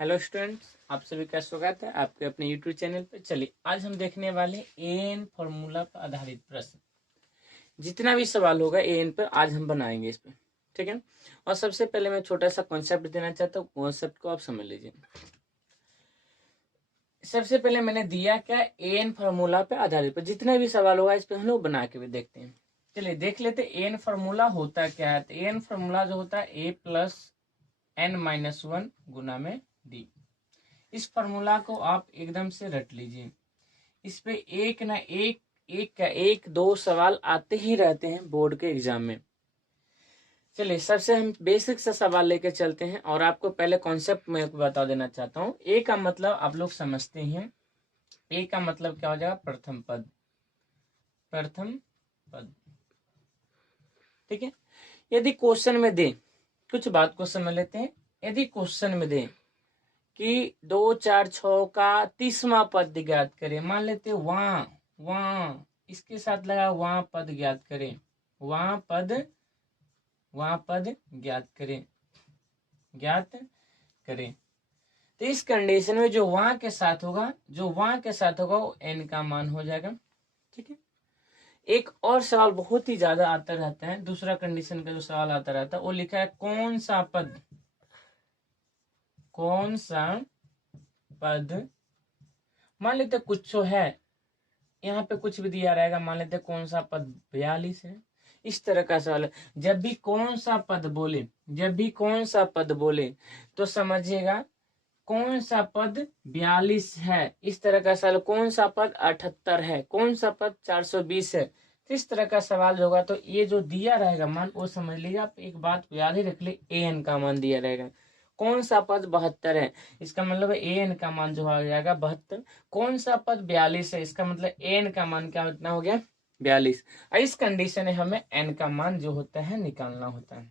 Hello students, आप सभी का स्वागत है आपके अपने यूट्यूब चैनल पर। चलिए आज हम देखने वाले एन फॉर्मूला पर आधारित प्रश्न। जितना भी सवाल होगा एन पर आज हम बनाएंगे इस पर, ठीक है। और सबसे पहले मैं छोटा सा कॉन्सेप्ट देना चाहता हूँ, कॉन्सेप्ट को आप समझ लीजिए। सबसे पहले मैंने दिया क्या, एन फॉर्मूला पे आधारित पर जितना भी सवाल होगा इस पर हम लोग बना के भी देखते हैं। चलिए देख लेते एन फॉर्मूला होता क्या है। तो एन फॉर्मूला जो होता है ए प्लस एन माइनस वन गुना में डी। इस फॉर्मूला को आप एकदम से रट लीजिए। इस पे एक ना एक दो सवाल आते ही रहते हैं बोर्ड के एग्जाम में। चलिए सबसे हम बेसिक से सवाल लेके चलते हैं और आपको पहले कॉन्सेप्ट में बता देना चाहता हूँ। ए का मतलब आप लोग समझते हैं। ए का मतलब क्या हो जाएगा, प्रथम पद। प्रथम पद, ठीक है। यदि क्वेश्चन में दे, कुछ बात को समझ लेते हैं। यदि क्वेश्चन में दे कि 2 4 6 का 30वां पद ज्ञात करें, मान लेते वहां वहां इसके साथ लगा वहां पद ज्ञात करें, वहां पद ज्ञात करें, ज्ञात करें। तो इस कंडीशन में जो वहां के साथ होगा, वो एन का मान हो जाएगा, ठीक है। एक और सवाल बहुत ही ज्यादा आता रहता है, दूसरा कंडीशन का जो सवाल आता रहता है वो लिखा है कौन सा पद मान लेते कुछ है, यहाँ पे कुछ भी दिया रहेगा, मान लेते कौन सा पद 42 है। इस तरह का सवाल है। जब भी कौन सा पद बोले तो समझिएगा कौन सा पद 42 है। इस तरह का सवाल, कौन सा पद 78 है, कौन सा पद 420 है। तो इस तरह का सवाल होगा तो ये जो दिया रहेगा मान वो समझ लीजिए। आप एक बात याद ही रख ले, एन का मान दिया रहेगा। कौन सा पद 72 है, इसका मतलब एन का मान जो आ जाएगा 72। कौन सा पद 42 है, इसका मतलब एन का मान क्या कितना हो गया, 42। इस कंडीशन में हमें एन का मान जो होता है निकालना होता है,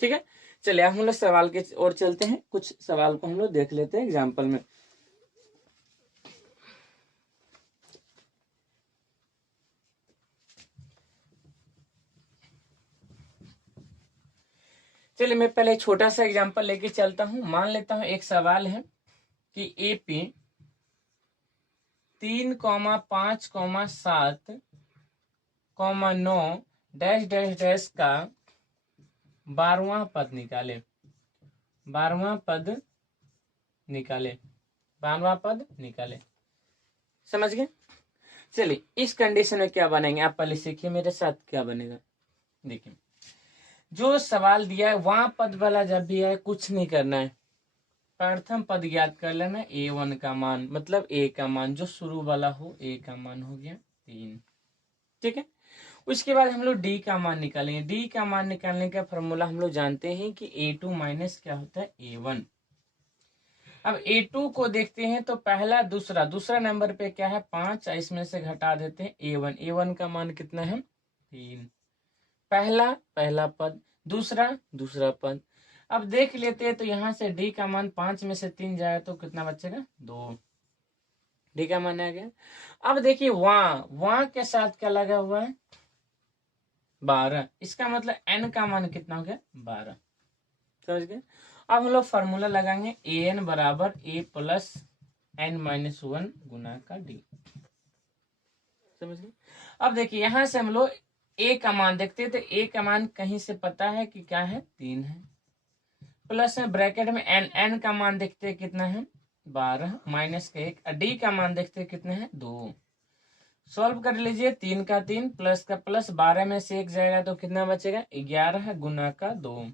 ठीक है। चलिए हम लोग सवाल के ओर चलते हैं। कुछ सवाल को हम लोग देख लेते हैं एग्जाम्पल में। चलिए मैं पहले छोटा सा एग्जाम्पल लेके चलता हूं। मान लेता हूं एक सवाल है कि एपी 3,5,7,9 डैश डैश डैश का 12वां पद निकाले। 12वां पद निकाले, समझ गए। चलिए इस कंडीशन में क्या बनेंगे, आप पहले सीखिए मेरे साथ क्या बनेगा। देखिए जो सवाल दिया है वहां पद वाला जब भी है कुछ नहीं करना है, प्रथम पद ज्ञात कर लेना। A1 का मान मतलब ए का मान जो शुरू वाला हो, ए का मान हो गया 3, ठीक है। उसके बाद हम लोग डी का मान निकालेंगे। डी का मान निकालने का फॉर्मूला हम लोग जानते हैं कि A2 माइनस क्या होता है, A1। अब A2 को देखते हैं तो पहला दूसरा नंबर पे क्या है 5, इसमें से घटा देते हैं A1 का मान कितना है 3। पहला पद, दूसरा पद। अब देख लेते हैं तो यहाँ से डी का मान 5 में से 3 जाए तो कितना बचेगा 2। डी का मान आ गया। अब देखिए वहां के साथ क्या लगा हुआ है 12, इसका मतलब एन का मान कितना हो गया 12, समझ गए। अब हम लोग फॉर्मूला लगाएंगे एन बराबर ए प्लस एन माइनस 1 गुना का डी, समझ गए। अब देखिए यहां से हम लोग ए का मान देखते हैं तो ए का मान कहीं से पता है कि क्या है 3 है, प्लस में ब्रैकेट में एन का मान देखते हैं कितना है 12 माइनस का 1, डी का मान देखते हैं कितना है 2। सॉल्व कर लीजिए, 3 का 3 प्लस का प्लस, 12 में से 1 जाएगा तो कितना बचेगा 11 गुना का 2।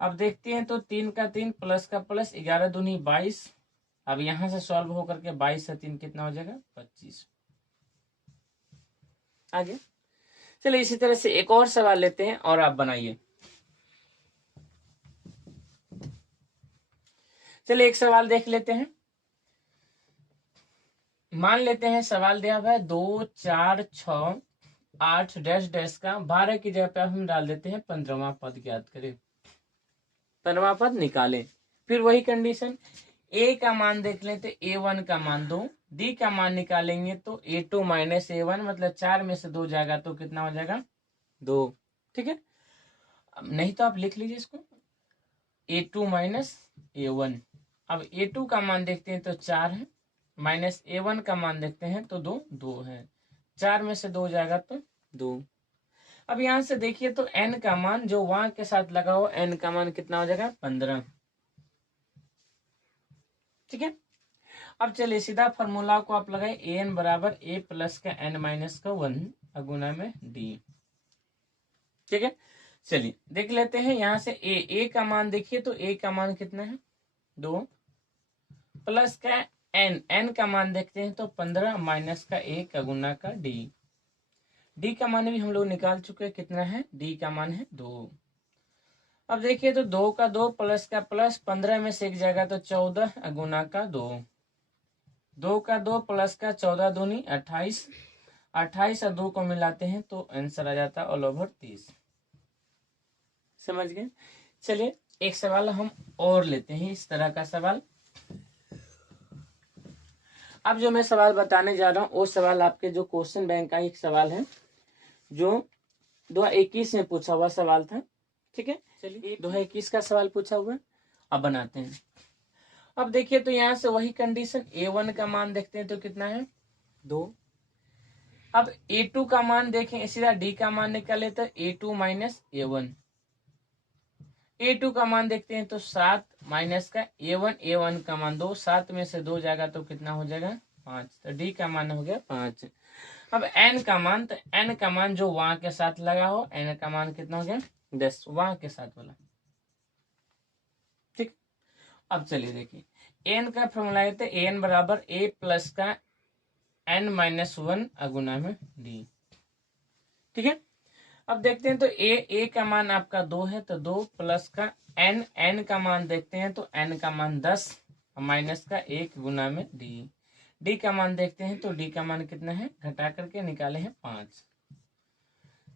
अब देखते हैं तो 3 का 3 प्लस का प्लस, 11 दूनी 22। अब यहां से सॉल्व होकर के 22 से 3 कितना हो जाएगा 25। आगे चलिए इसी तरह से एक और सवाल लेते हैं और आप बनाइए। चलिए एक सवाल देख लेते हैं। मान लेते हैं सवाल दिया हुआ है 2 4 6 8 डैश डैश का 12 की जगह पे हम डाल देते हैं 15वां पद ज्ञात करें, 15वां पद निकालें। फिर वही कंडीशन, ए का मान देख लेते, A1 का मान 2, डी का मान निकालेंगे तो A2 माइनस A1 मतलब 4 में से 2 जाएगा तो कितना हो जाएगा 2, ठीक है। नहीं तो आप लिख लीजिए इसको A2 माइनस A1, अब a2 का मान देखते हैं तो 4 है, माइनस a1 का मान देखते हैं तो 2 है, 4 में से 2 जाएगा तो 2। अब यहां से देखिए तो n का मान जो वहां के साथ लगा हो, n का मान कितना हो जाएगा 15। ठीक है, अब चलिए सीधा फॉर्मूला को आप लगाए, ए एन बराबर ए प्लस का एन माइनस का 1 गुना में डी। ठीक है, चलिए देख लेते हैं यहां से ए का मान देखिए तो ए का मान कितना है 2 प्लस का एन का मान देखते हैं तो 15 माइनस का 1 गुना का डी का मान भी हम लोग निकाल चुके हैं, कितना है डी का मान है 2। अब देखिए तो 2 का 2 प्लस का प्लस 15 में से एक जाएगा तो 14 गुना का 2 का 2 प्लस का 14 दूनी 28, 28 और 2 को मिलाते हैं तो आंसर आ जाता है ऑल ओवर 30। समझ गए। चलिए एक सवाल हम और लेते हैं, इस तरह का सवाल। अब जो मैं सवाल बताने जा रहा हूं वो सवाल आपके जो क्वेश्चन बैंक का एक सवाल है जो 2021 में पूछा हुआ सवाल था। ठीक है, चलिए 2021 का सवाल पूछा हुआ है, अब बनाते हैं। अब देखिए तो यहां से वही कंडीशन, a1 का मान देखते हैं तो कितना है 2। अब a2 का मान देखें, सीधा d का मान निकाले तो a2 माइनस a1। a2 का मान देखते हैं तो 7 माइनस का a1 का मान 2, 7 में से 2 जाएगा तो कितना हो जाएगा 5, तो d का मान हो गया 5। अब n का मान, तो n का मान जो वहां के साथ लगा हो, n का मान कितना हो गया 10, वहां के साथ वाला। ठीक, अब चलिए देखिए n का फॉर्मूला है तो an बराबर a प्लस का n माइनस 1 गुना में d। ठीक है, अब देखते हैं तो a का मान आपका 2 है तो 2 प्लस का n का मान देखते हैं तो n का मान 10 माइनस का 1 गुना में d का मान देखते हैं तो d का मान कितना है, घटा करके निकाले हैं 5।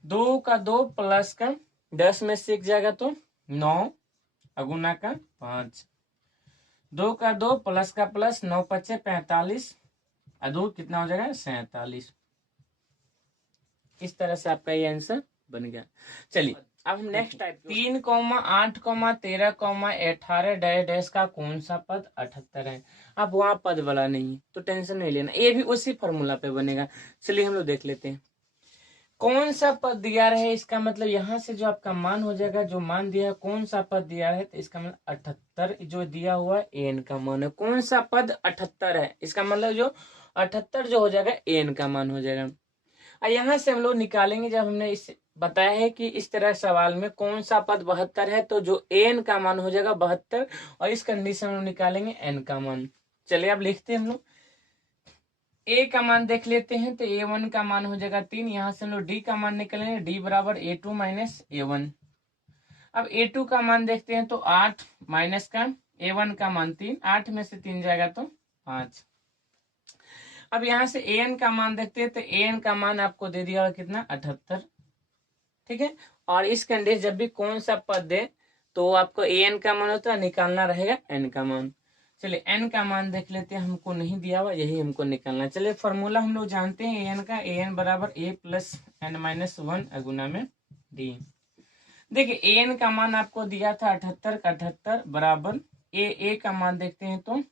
2 का 2 प्लस का 10 में से 1 जाएगा तो 9 गुना का 5। 2 का 2 प्लस का प्लस 9 पचे 45 और 2 कितना हो जाएगा 47। इस तरह से आपका ये आंसर बन गया। चलिए अब हम नेक्स्ट टाइप 3, 8, 13, 18 डैश डैश का कौन सा पद 78 है। अब वहां पद वाला नहीं तो टेंशन नहीं लेना, ये भी उसी फॉर्मूला पे बनेगा। चलिए हम लोग देख लेते हैं कौन सा पद दिया रहे, इसका मतलब यहाँ से जो आपका मान हो जाएगा, जो मान दिया है कौन सा पद दिया है तो इसका मतलब 78 जो दिया हुआ है एन का मान है। कौन सा पद 78 है, इसका मतलब जो 78 जो हो जाएगा एन का मान हो जाएगा। और यहाँ से हम लोग निकालेंगे, जब हमने इस बताया है कि इस तरह सवाल में कौन सा पद 72 है तो जो एन का मान हो जाएगा 72, और इस कंडीशन में निकालेंगे एन का मान। चलिए अब लिखते हैं हम लोग, ए का मान देख लेते हैं तो a1 का मान हो जाएगा 3, यहाँ से हम लोग d का मान निकालेंगे, d बराबर a2 माइनस a1। अब a2 का मान देखते हैं तो 8 माइनस का a1 का मान 3, 8 में से 3 जाएगा तो 5। अब यहाँ से an का मान देखते हैं तो an का मान आपको दे दिया कितना 78। ठीक है, और इस कंडीशन जब भी कौन सा पद दे तो आपको an का मान होता है, निकालना रहेगा n का मान। चलिए n का मान देख लेते हैं, हमको नहीं दिया हुआ, यही हमको निकालना। चलिए फॉर्मूला हम लोग जानते हैं an का, an बराबर a प्लस n माइनस 1 गुना में d। देखिए an का मान आपको दिया था 78 का 78 बराबर a का मान देखते हैं तो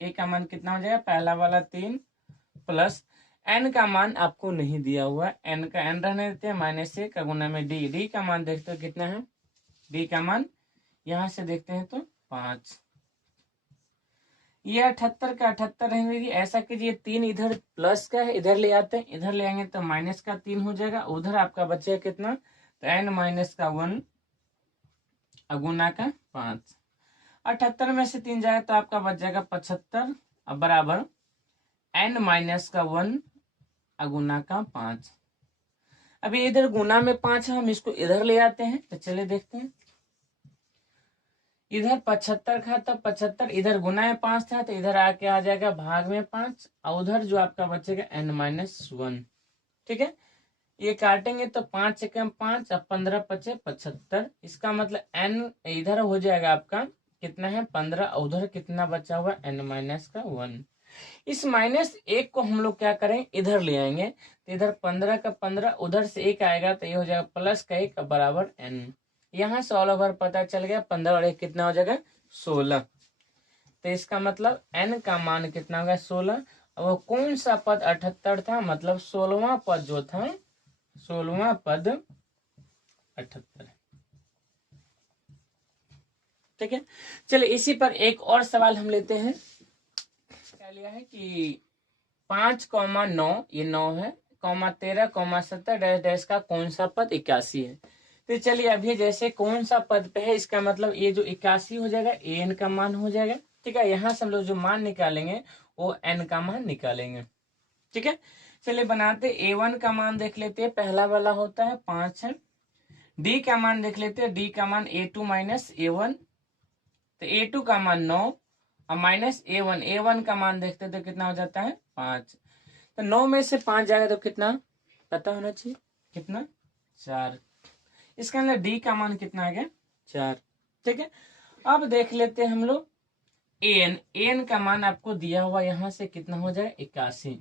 a का मान कितना हो जाएगा, पहला वाला 3 प्लस n का मान आपको नहीं दिया हुआ, n का n रहने देते हैं माइनस 1 गुना में d का मान देखते हो कितना है, d का मान यहां से देखते हैं तो 5। ये 78 का 78 रहने दीजिए, ऐसा कीजिए 3 इधर प्लस का है, इधर ले आते हैं, इधर ले आएंगे तो माइनस का 3 हो जाएगा, उधर आपका बचेगा कितना तो n माइनस का 1 गुना का 5। 78 में से 3 जाएगा तो आपका बच जाएगा 75 अब बराबर n माइनस का 1 गुना का 5। अभी इधर गुना में 5 है, हम इसको इधर ले आते हैं तो चलिए देखते हैं, इधर 75 था तब 75, इधर गुना में 5 था तो इधर आके आ जाएगा भाग में 5, और उधर जो आपका बचेगा n माइनस 1। ठीक है, ये काटेंगे तो 5 से कम 5 अब 15 पचे 75, इसका मतलब n इधर हो जाएगा आपका कितना है 15, उधर कितना बचा हुआ n माइनस का 1। इस माइनस 1 को हम लोग क्या करें इधर ले आएंगे तो इधर 15 का 15, उधर से 1 आएगा तो ये हो जाएगा प्लस का 1 बराबर n। यहाँ से ऑल ओवर पता चल गया, 15 और 1 कितना हो जाएगा 16। तो इसका मतलब n का मान कितना होगा 16। और वो कौन सा पद 78 था, मतलब 16वां पद जो था, 16वां पद 78। ठीक है, चलिए इसी पर एक और सवाल हम लेते हैं। क्या लिया है कि 5,9 ये 9 है, 13,70 डैश डैश का कौन सा पद 81 है। तो चलिए अभी जैसे कौन सा पद पे है, इसका मतलब ये जो 81 हो जाएगा an का मान हो जाएगा। ठीक है, यहाँ से हम लोग जो मान निकालेंगे वो n का मान निकालेंगे। ठीक है, चलिए बनाते a1 का मान देख लेते हैं, पहला वाला होता है 5 है। d का मान देख लेते हैं, d का मान a2 माइनस a1, तो a2 का मान 9 और माइनस a1 का मान देखते तो कितना हो जाता है 5। तो 9 में से 5 जाएगा तो कितना पता होना चाहिए, कितना 4। इसके अंदर डी का मान कितना आ गया 4। ठीक है, अब देख लेते हैं हम लोग an का मान आपको दिया हुआ यहां से कितना हो जाए 81।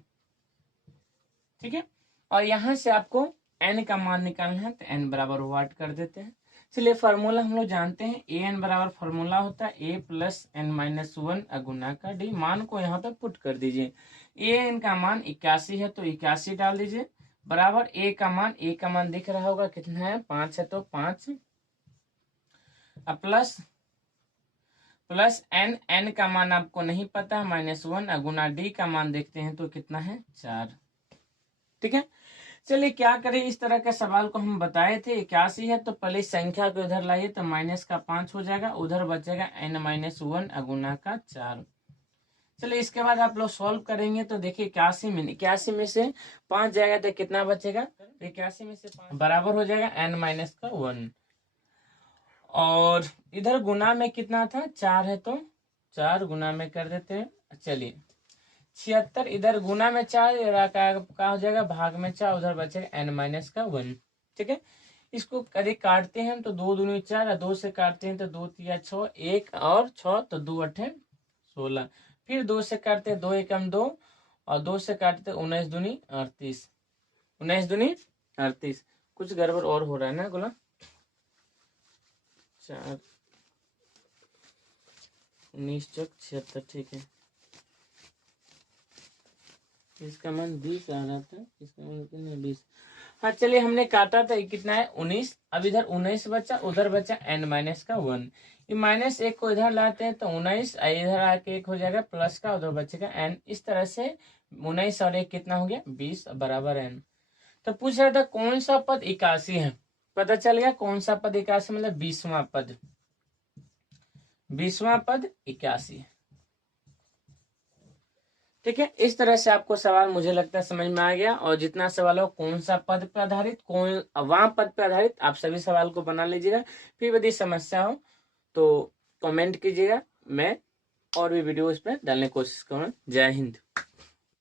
ठीक है, और यहां से आपको n का मान निकालना है, तो n बराबर वाट कर देते हैं। चलिए फार्मूला हम लोग जानते हैं, an बराबर फार्मूला होता है a प्लस n माइनस 1 गुना का d। मान को यहाँ पे पुट कर दीजिए, an का मान 81 है तो 81 डाल दीजिए, बराबर a का मान दिख रहा होगा कितना है 5 है, तो 5 प्लस n का मान आपको नहीं पता है -1 गुना d का मान देखते हैं तो कितना है 4। ठीक है, चलिए क्या करें, इस तरह के सवाल को हम बताए थे 81 है तो पहले संख्या को इधर लाइए, तो माइनस का 5 हो जाएगा, उधर बचेगा n-1 गुना का 4। चलिए इसके बाद आप लोग सॉल्व करेंगे तो देखिए 81 में से 5 जाएगा तो कितना बचेगा, 81 में से 5 बराबर हो जाएगा n-1। और इधर गुना में कितना था 4 है तो 4 गुना में कर देते हैं। चलिए 76 इधर गुना में 4 का हो जाएगा, भाग में 4, उधर बचेगा n-1। ठीक है, इसको कभी काटते हैं तो 2 दूनी 4 और 2 से काटते हैं तो 2 तिया 6, 1 और 6 तो 2 8 16, फिर 2 से काटते हैं 2 1 2 और 2 से काटते 19 दूनी 38, 19 दूनी 38। कुछ गड़बड़ और हो रहा है ना गुला, 4 19 चौक 76। ठीक है, इसका मान 20 आ रहा था, इसका मान कितना 20। हाँ चलिए हमने काटा था कितना है 19, अब इधर 19 बचा, उधर बचा n-1। ये -1 को इधर लाते हैं तो 19, इधर आके 1 हो जाएगा प्लस का, उधर बचेगा n। इस तरह से 19 और 1 कितना हो गया 20 बराबर n। तो पूछ रहा था कौन सा पद 81 है, पता चल गया कौन सा पद 81 मतलब 20वां पद, 20वां पद 81 है। ठीक है, इस तरह से आपको सवाल मुझे लगता है समझ में आ गया। और जितना सवाल हो कौन सा पद पर आधारित, कौन वहां पद पर आधारित, आप सभी सवाल को बना लीजिएगा। फिर यदि समस्या हो तो कमेंट कीजिएगा, मैं और भी वीडियो इस पर डालने की कोशिश करूँगा। जय हिंद।